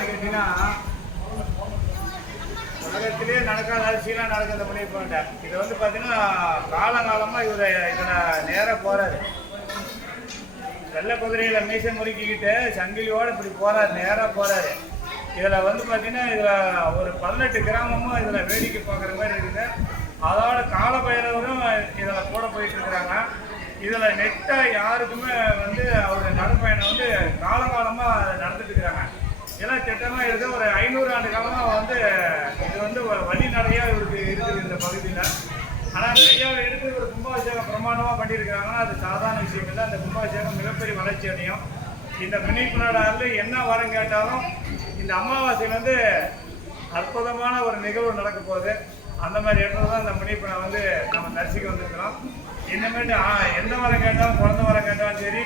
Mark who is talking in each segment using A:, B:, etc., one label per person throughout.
A: கேட்டீங்கன்னா உலகத்திலே நடக்காத அரசியலாம் நடக்கிறத முடிவு பண்ணிட்டேன் இது வந்து பார்த்தீங்கன்னா காலங்காலமாக இவர் இதில் நேராக போகிறாரு வெள்ளை குதிரையில் மீசை முறுக்கிக்கிட்டு சங்கிலியோடு இப்படி போறாரு நேரா போறாரு. இதில் வந்து பார்த்தீங்கன்னா இதில் ஒரு பதினெட்டு கிராமமும் இதில் வேடிக்கை பார்க்குற மாதிரி இருக்குது. அதோட காலபைரவரும் இதில் கூட போயிட்டு இருக்கிறாங்க இதில் நெட்டாக யாருக்குமே வந்து அவர் நடைப்பயணம் வந்து காலகாலமாக நடந்துட்டு இருக்கிறாங்க இதெல்லாம் திட்டமாக இருக்குது ஒரு ஐநூறு ஆண்டு காலமாக வந்து இது வந்து வழி வழிநடையாக இவருக்கு இருக்குது இந்த பகுதியில். ஆனால் நிறையா எடுத்து ஒரு கும்பாபிஷேகம் பிரமாண்டமாக பண்ணியிருக்கிறாங்கன்னா அது சாதாரண விஷயம் இல்லை. அந்த கும்பாபிஷேகம் மிகப்பெரிய வளர்ச்சி அடையும். இந்த மினிப்புனடாரில் என்ன வரம் கேட்டாலும் இந்த அமாவாசை வந்து அற்புதமான ஒரு நிகழ்வு நடக்க போகுது. அந்த மாதிரி இடத்துல தான் இந்த முனிப்பனை வந்து நம்ம தரிசிக்க வந்திருக்கிறோம். இனிமேட்டு ஆ, எந்த வரம் கேட்டாலும் பிறந்த வரம் கேட்டாலும் சரி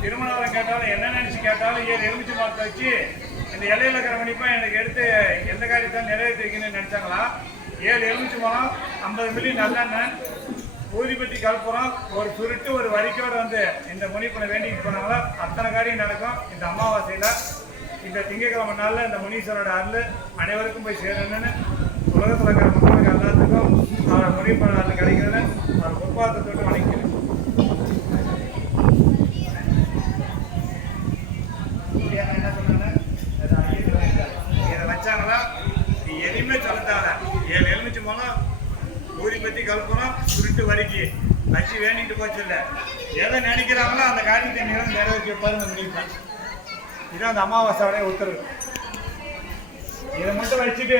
A: திருமண வரம் கேட்டாலும் என்ன நினச்சி கேட்டாலும் ஏன் எலுமிச்சு மரத்தை வச்சு இந்த இலையில இருக்கிற மணிப்பா எனக்கு எடுத்து எந்த காரியத்தான் நிறைவேற்றிருக்கீங்கன்னு நினச்சாங்களா? ஏழு எலுமிச்சு மரம் ஐம்பது மில்லி நல்லெண்ணெய் ஊதிப்பட்டி கற்பூரம் ஒரு சுருட்டு ஒரு வரிக்கோடு வந்து இந்த முனிப்பனை வேண்டிக்கு போனாங்களோ அத்தனை காரியம் நடக்கும். இந்த அமாவாசையில் இந்த திங்கக்கிழமை நாளில் இந்த முனீஸ்வரோட அருள் அனைவருக்கும் போய் சேரணும்னு உலகத்தில் இருக்கிற மக்களுக்கு எல்லாத்துக்கும் அவரை முனிப்பன அருள் கிடைக்கிறதுன்னு ஊதி பத்தி கலப்புறோம் சுருட்டு வரைக்கு வச்சு வேண்டிட்டு போச்சு இல்லை எதை நினைக்கிறாங்களோ அந்த காரியத்தை நிறம் நிறைவேற்றி பாருங்க முடிப்பேன் இதான் அந்த அமாவாசையோடைய உத்தரவு. இதை மட்டும் வச்சுட்டு